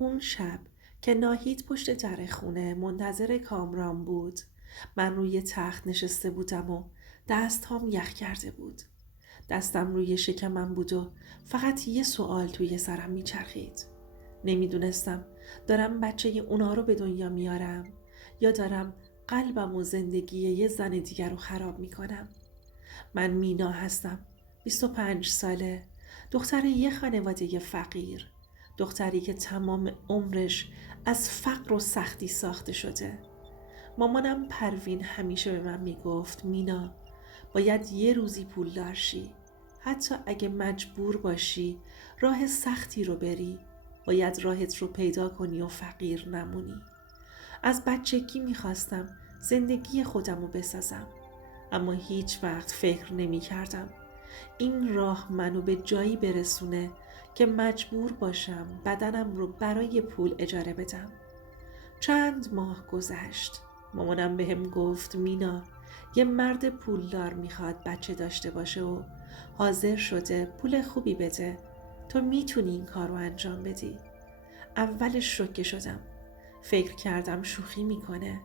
اون شب که ناهید پشت در خونه منتظر کامران بود، من روی تخت نشسته بودم و دستهام یخ کرده بود. دستم روی شکمم بود و فقط یه سوال توی سرم میچرخید. نمیدونستم دارم بچه اونا رو به دنیا میارم یا دارم قلبم و زندگی یه زن دیگر رو خراب میکنم. من مینا هستم، 25 ساله، دختر یه خانواده فقیر، دختری که تمام عمرش از فقر و سختی ساخته شده. مامانم پروین همیشه به من میگفت مینا، باید یه روزی پولدار شی، حتی اگه مجبور باشی راه سختی رو بری، باید راهت رو پیدا کنی و فقیر نمونی. از بچگی میخواستم زندگی خودم رو بسازم، اما هیچ وقت فکر نمی کردم این راه منو به جایی برسونه که مجبور باشم بدنم رو برای پول اجاره بدم. چند ماه گذشت. مامانم بهم گفت مینا، یه مرد پولدار میخواد بچه داشته باشه و حاضر شده پول خوبی بده. تو میتونی این کار رو انجام بدی. اولش شوکه شدم. فکر کردم شوخی میکنه.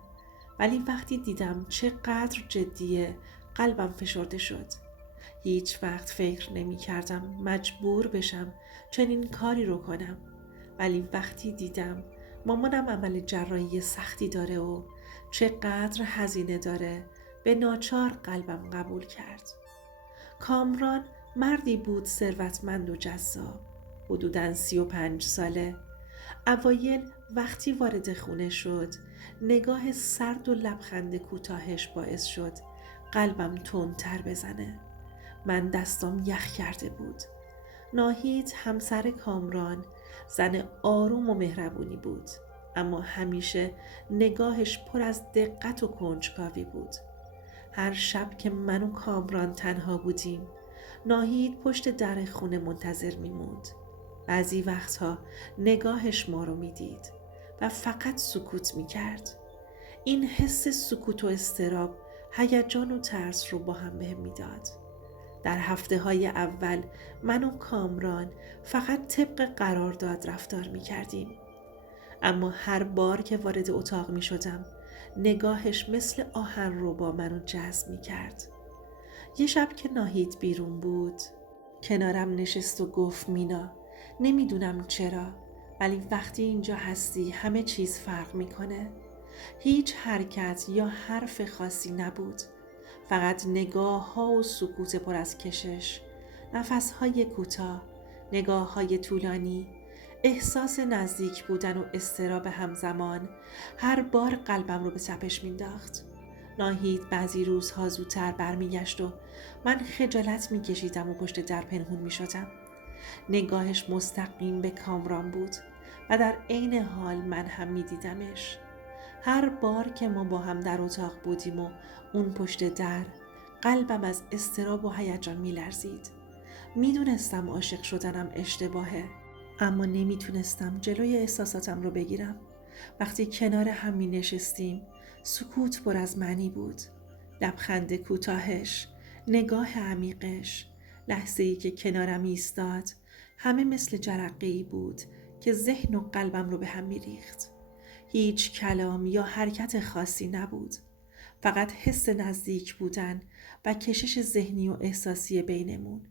ولی وقتی دیدم چقدر جدیه قلبم فشرده شد. هیچ وقت فکر نمی کردم مجبور بشم چنین کاری رو کنم. ولی وقتی دیدم مامانم عمل جراحی سختی داره و چقدر هزینه داره، به ناچار قلبم قبول کرد. کامران مردی بود ثروتمند و جذاب، حدوداً 35 ساله. اوایل وقتی وارد خونه شد، نگاه سرد و لبخند کوتاهش باعث شد قلبم تندتر بزنه. من دستم یخ کرده بود. ناهید همسر کامران زن آروم و مهربونی بود، اما همیشه نگاهش پر از دقت و کنجکاوی بود. هر شب که من و کامران تنها بودیم، ناهید پشت در خونه منتظر میموند. بعضی وقتها نگاهش ما رو میدید و فقط سکوت میکرد. این حس سکوت و اضطراب هیجان و ترس رو با هم بهم میداد. در هفته‌های اول من و کامران فقط طبق قرارداد رفتار میکردیم. اما هر بار که وارد اتاق میشدم، نگاهش مثل آهن رو با منو جذب میکرد. یه شب که ناهید بیرون بود، کنارم نشست و گفت مینا، نمیدونم چرا، ولی وقتی اینجا هستی همه چیز فرق میکنه. هیچ حرکت یا حرف خاصی نبود، فقط نگاه ها و سکوت پر از کشش، نفس های کوتاه، نگاه های طولانی، احساس نزدیک بودن و اضطراب همزمان. هر بار قلبم رو به تپش مینداخت. ناهید بعضی روزها زودتر برمیگشت و من خجالت میکشیدم و پشت در پنهون میشدم. نگاهش مستقیم به کامران بود و در عین حال من هم میدیدمش. هر بار که ما با هم در اتاق بودیم و اون پشت در، قلبم از اضطراب و هیجان میلرزید. میدونستم عاشق شدنم اشتباهه، اما نمیتونستم جلوی احساساتم رو بگیرم. وقتی کنار هم می نشستیم، سکوت پر از معنی بود. لبخند کوتاهش، نگاه عمیقش، لحظه‌ای که کنارم ایستاد، همه مثل جرقه‌ای بود که ذهن و قلبم رو به هم می‌ریخت. هیچ کلام یا حرکت خاصی نبود، فقط حس نزدیک بودن و کشش ذهنی و احساسی بینمون.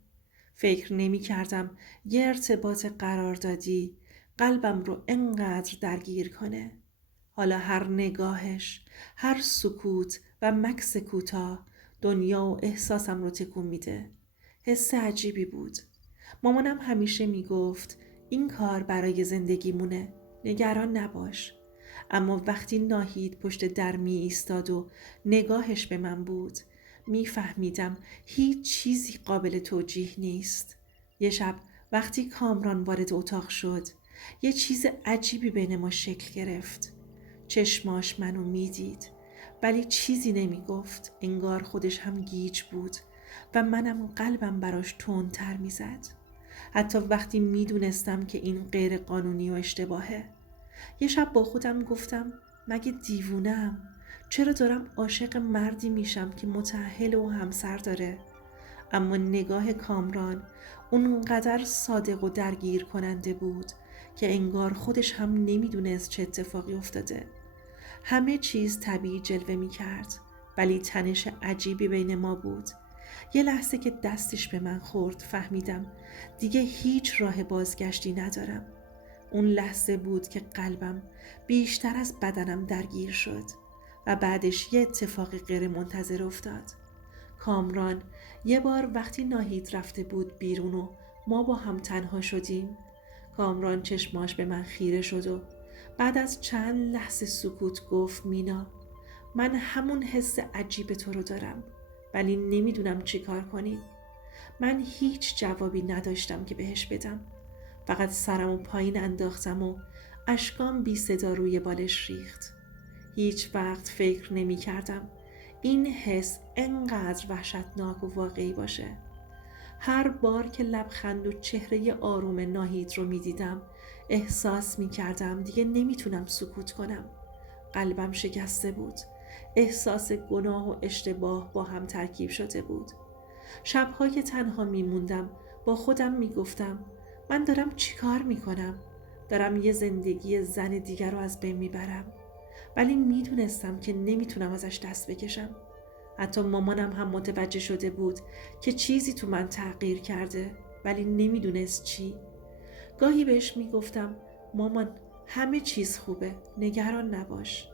فکر نمی کردم یه ارتباط قراردادی قلبم رو انقدر درگیر کنه. حالا هر نگاهش، هر سکوت و مکث کوتاه دنیا و احساسم رو تکون میده. حس عجیبی بود. مامانم همیشه میگفت این کار برای زندگیمونه، نگران نباش. اما وقتی ناهید پشت در می ایستاد و نگاهش به من بود، میفهمیدم هیچ چیزی قابل توجیه نیست. یه شب وقتی کامران وارد اتاق شد، یه چیز عجیبی بین ما شکل گرفت. چشماش منو میدید ولی چیزی نمیگفت، انگار خودش هم گیج بود و منم قلبم براش تندتر میزد. حتی وقتی میدونستم که این غیر قانونی و اشتباهه. یه شب با خودم گفتم مگه دیوونم؟ چرا دارم عاشق مردی میشم که متأهل و همسر داره؟ اما نگاه کامران اونقدر صادق و درگیر کننده بود که انگار خودش هم نمیدونست چه اتفاقی افتاده. همه چیز طبیعی جلوه می کرد، ولی تنش عجیبی بین ما بود. یه لحظه که دستش به من خورد فهمیدم دیگه هیچ راه بازگشتی ندارم. اون لحظه بود که قلبم بیشتر از بدنم درگیر شد و بعدش یه اتفاق غیر منتظر افتاد. کامران یه بار وقتی ناهید رفته بود بیرون و ما با هم تنها شدیم، کامران چشماش به من خیره شد و بعد از چند لحظه سکوت گفت مینا، من همون حس عجیب تو رو دارم ولی نمیدونم چی کار کنیم. من هیچ جوابی نداشتم که بهش بدم. فقط سرمو پایین انداختم و اشکام بی صدا روی بالش ریخت. هیچ وقت فکر نمی کردم این حس انقدر وحشتناک و واقعی باشه. هر بار که لبخند و چهره آروم ناهید رو می دیدم احساس می کردم دیگه نمیتونم سکوت کنم. قلبم شکسته بود. احساس گناه و اشتباه با هم ترکیب شده بود. شب‌ها که تنها میموندم با خودم میگفتم من دارم چی کار میکنم؟ دارم یه زندگی زن دیگر رو از بین میبرم. ولی میدونستم که نمیتونم ازش دست بکشم. حتی مامانم هم متوجه شده بود که چیزی تو من تغییر کرده ولی نمیدونست چی. گاهی بهش میگفتم مامان همه چیز خوبه، نگران نباش.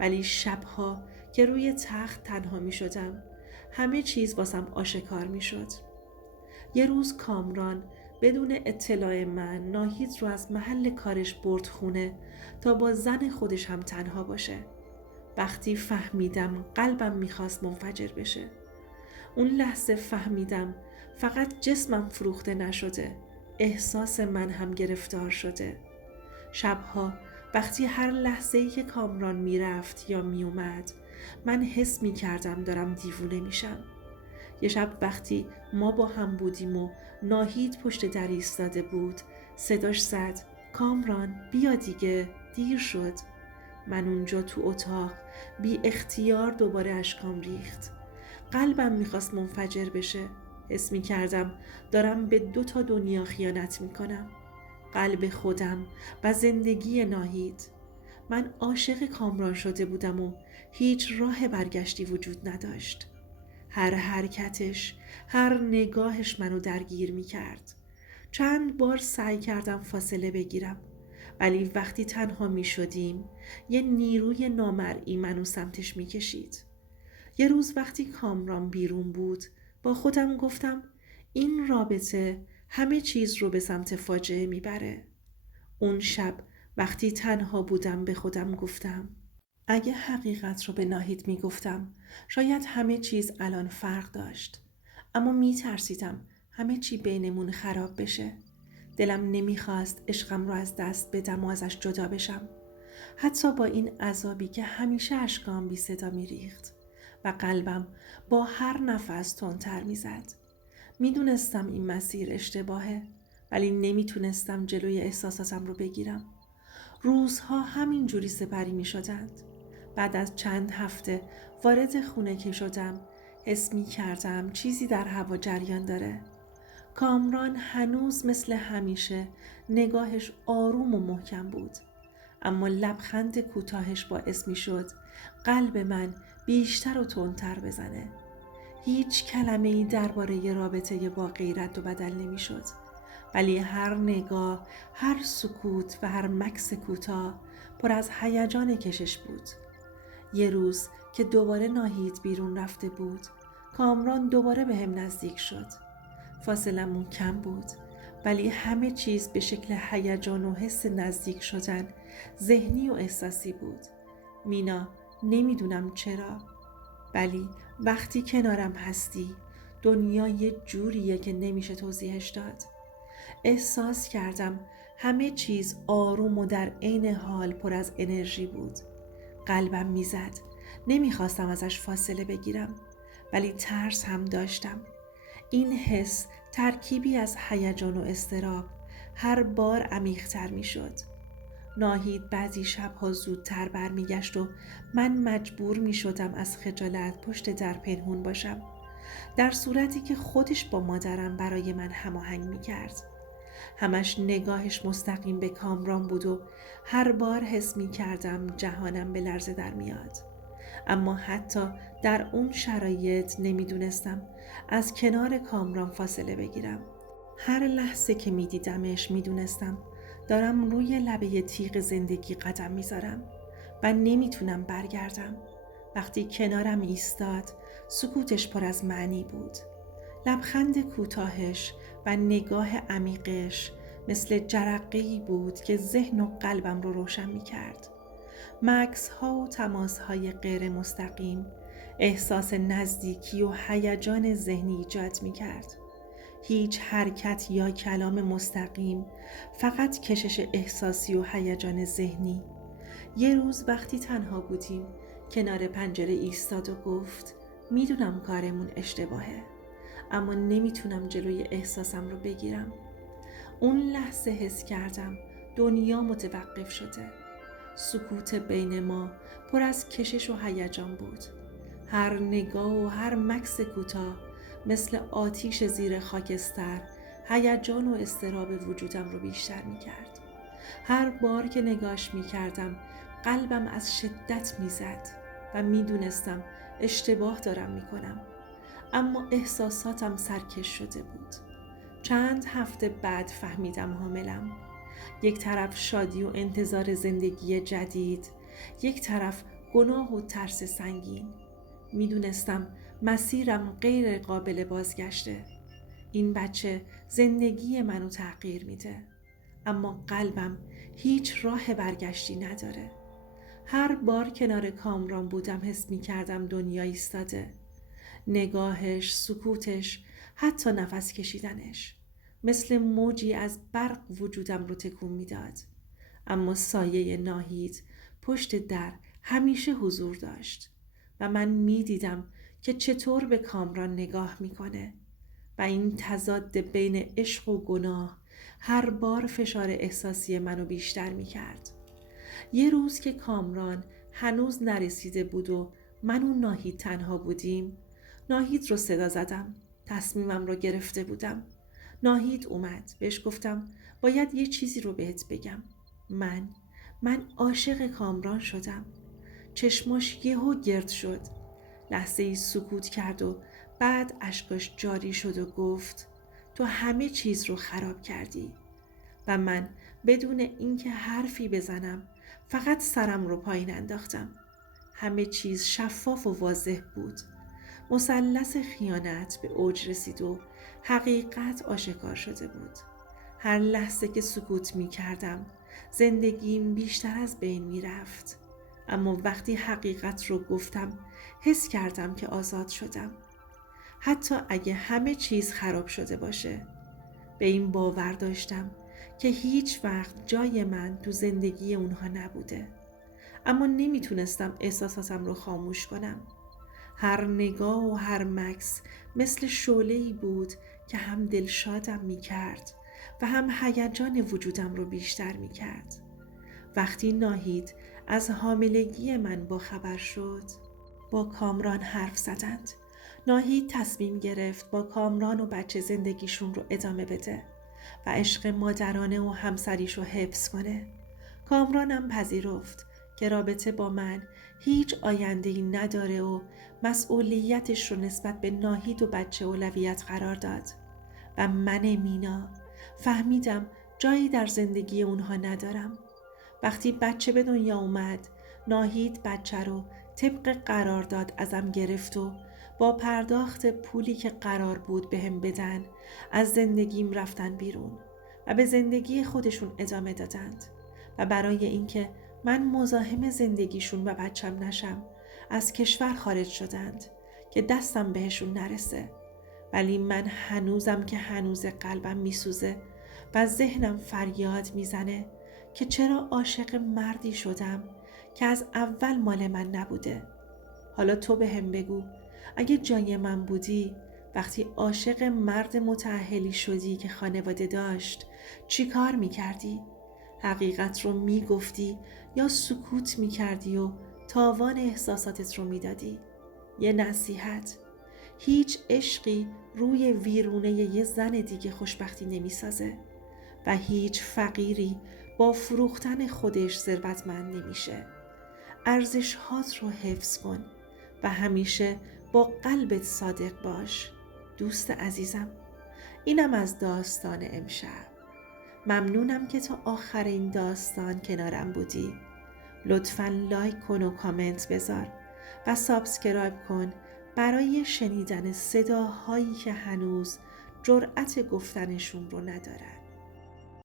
ولی شب‌ها که روی تخت تنها میشدم همه چیز واسم آشکار میشد. یه روز کامران بدون اطلاع من ناهید رو از محل کارش برد خونه تا با زن خودش هم تنها باشه. وقتی فهمیدم قلبم میخواست منفجر بشه. اون لحظه فهمیدم فقط جسمم فروخته نشده، احساس من هم گرفتار شده. شبها وقتی هر لحظه‌ای که کامران میرفت یا میومد من حس میکردم دارم دیوونه میشم. یه شب وقتی ما با هم بودیم و ناهید پشت در ایستاده بود صداش زد کامران بیا دیگه، دیر شد. من اونجا تو اتاق بی اختیار دوباره اشکام ریخت. قلبم میخواست منفجر بشه. حس میکردم دارم به 2 دنیا خیانت میکنم. قلب خودم و زندگی ناهید. من عاشق کامران شده بودم و هیچ راه برگشتی وجود نداشت. هر حرکتش، هر نگاهش منو درگیر می کرد. چند بار سعی کردم فاصله بگیرم ولی وقتی تنها می شدیم یه نیروی نامرئی منو سمتش می کشید. یه روز وقتی کامران بیرون بود با خودم گفتم این رابطه همه چیز رو به سمت فاجعه می بره. اون شب وقتی تنها بودم به خودم گفتم اگه حقیقت رو به ناهید می گفتم شاید همه چیز الان فرق داشت. اما می ترسیدم همه چی بینمون خراب بشه. دلم نمی خواست عشقم رو از دست بدم و ازش جدا بشم. حتی با این عذابی که همیشه اشکام بی صدا می ریخت و قلبم با هر نفس تندتر می زد. می دونستم این مسیر اشتباهه ولی نمی تونستم جلوی احساساتم رو بگیرم. روزها همین جوری سپری می شدند. بعد از چند هفته وارد خونه که شدم حس می کردم چیزی در هوا جریان داره. کامران هنوز مثل همیشه نگاهش آروم و محکم بود اما لبخند کوتاهش باعث می شد قلب من بیشتر و تندتر بزنه. هیچ کلمه‌ای درباره ی رابطه با غیرت و بدل نمی شد ولی هر نگاه، هر سکوت و هر مکث کوتاه پر از هیجان کشش بود. یه روز که دوباره ناهید بیرون رفته بود کامران دوباره به هم نزدیک شد. فاصلمون کم بود ولی همه چیز به شکل هیجان و حس نزدیک شدن ذهنی و احساسی بود. مینا نمیدونم چرا ولی وقتی کنارم هستی دنیا یه جوریه که نمیشه توضیحش داد. احساس کردم همه چیز آروم و در عین حال پر از انرژی بود. قلبم میزد. نمیخواستم ازش فاصله بگیرم ولی ترس هم داشتم. این حس ترکیبی از هیجان و اضطراب هر بار عمیق‌تر میشد. ناهید بعضی شبها زودتر برمیگشت و من مجبور میشدم از خجالت پشت در پنهون باشم، در صورتی که خودش با مادرم برای من هماهنگ میکرد. همش نگاهش مستقیم به کامران بود و هر بار حس می کردم جهانم به لرزه در میاد. اما حتی در اون شرایط نمیدونستم از کنار کامران فاصله بگیرم. هر لحظه که می دیدمش می دونستم دارم روی لبه تیغ زندگی قدم می زارم و نمیتونم برگردم. وقتی کنارم ایستاد سکوتش پر از معنی بود. لبخند کوتاهش و نگاه عمیقش مثل جرقه‌ای بود که ذهن و قلبم رو روشن می کرد. مکث ها و تماس های غیر مستقیم احساس نزدیکی و هیجان ذهنی ایجاد می کرد. هیچ حرکت یا کلام مستقیم، فقط کشش احساسی و هیجان ذهنی. یه روز وقتی تنها بودیم کنار پنجره ایستاد و گفت میدونم کارمون اشتباهه، اما نمیتونم جلوی احساسم رو بگیرم. اون لحظه حس کردم دنیا متوقف شده. سکوت بین ما پر از کشش و هیجان بود. هر نگاه و هر مکث کوتاه مثل آتیش زیر خاکستر هیجان و اضطراب وجودم رو بیشتر می کرد. هر بار که نگاش می کردم قلبم از شدت می زد و می دونستم اشتباه دارم می کنم. اما احساساتم سرکش شده بود. چند هفته بعد فهمیدم حاملم. یک طرف شادی و انتظار زندگی جدید، یک طرف گناه و ترس سنگین. میدونستم مسیرم غیر قابل بازگشته. این بچه زندگی منو تغییر میده، اما قلبم هیچ راه برگشتی نداره. هر بار کنار کامران بودم حس میکردم دنیا ایستاده. نگاهش، سکوتش، حتی نفس کشیدنش مثل موجی از برق وجودم رو تکون میداد. اما سایه ناهید پشت در همیشه حضور داشت و من میدیدم که چطور به کامران نگاه میکنه و این تضاد بین عشق و گناه هر بار فشار احساسی منو بیشتر میکرد. یه روز که کامران هنوز نرسیده بود و من و ناهید تنها بودیم، ناهید رو صدا زدم. تصمیمم رو گرفته بودم. ناهید اومد. بهش گفتم باید یه چیزی رو بهت بگم. من عاشق کامران شدم. چشماش یهو گرد شد. لحظه ای سکوت کرد و بعد اشکاش جاری شد و گفت تو همه چیز رو خراب کردی. و من بدون اینکه حرفی بزنم فقط سرم رو پایین انداختم. همه چیز شفاف و واضح بود. مثلث خیانت به اوج رسید و حقیقت آشکار شده بود. هر لحظه که سکوت می کردم زندگیم بیشتر از بین می رفت. اما وقتی حقیقت رو گفتم حس کردم که آزاد شدم. حتی اگه همه چیز خراب شده باشه. به این باور داشتم که هیچ وقت جای من تو زندگی اونها نبوده. اما نمیتونستم احساساتم رو خاموش کنم. هر نگاه و هر مکث مثل شعله‌ای بود که هم دلشادم میکرد و هم هیجان وجودم رو بیشتر میکرد. وقتی ناهید از حاملگی من با خبر شد، با کامران حرف زدند. ناهید تصمیم گرفت با کامران و بچه زندگیشون رو ادامه بده و عشق مادرانه و همسریش رو حفظ کنه. کامرانم پذیرفت که رابطه با من هیچ آینده‌ای نداره و مسئولیتش رو نسبت به ناهید و بچه اولویت قرار داد. و من مینا فهمیدم جایی در زندگی اونها ندارم. وقتی بچه به دنیا اومد، ناهید بچه رو طبق قرارداد ازم گرفت و با پرداخت پولی که قرار بود بهم بدن از زندگیم رفتن بیرون و به زندگی خودشون ادامه دادند. و برای اینکه من مزاحم زندگیشون و بچم نشم از کشور خارج شدند که دستم بهشون نرسه. ولی من هنوزم که هنوز قلبم میسوزه و ذهنم فریاد میزنه که چرا عاشق مردی شدم که از اول مال من نبوده. حالا تو بهم بگو اگه جای من بودی وقتی عاشق مرد متأهلی شدی که خانواده داشت چی کار میکردی؟ حقیقت رو میگفتی یا سکوت میکردی و تاوان احساساتت رو میدادی؟ یه نصیحت: هیچ عشقی روی ویرونه یه زن دیگه خوشبختی نمیسازه. و هیچ فقیری با فروختن خودش ثروتمند نمیشه. ارزش‌هات رو حفظ کن و همیشه با قلبت صادق باش. دوست عزیزم، اینم از داستان امشب. ممنونم که تا آخر این داستان کنارم بودی. لطفاً لایک کن و کامنت بذار و سابسکرایب کن برای شنیدن صداهایی که هنوز جرأت گفتنشون رو ندارن.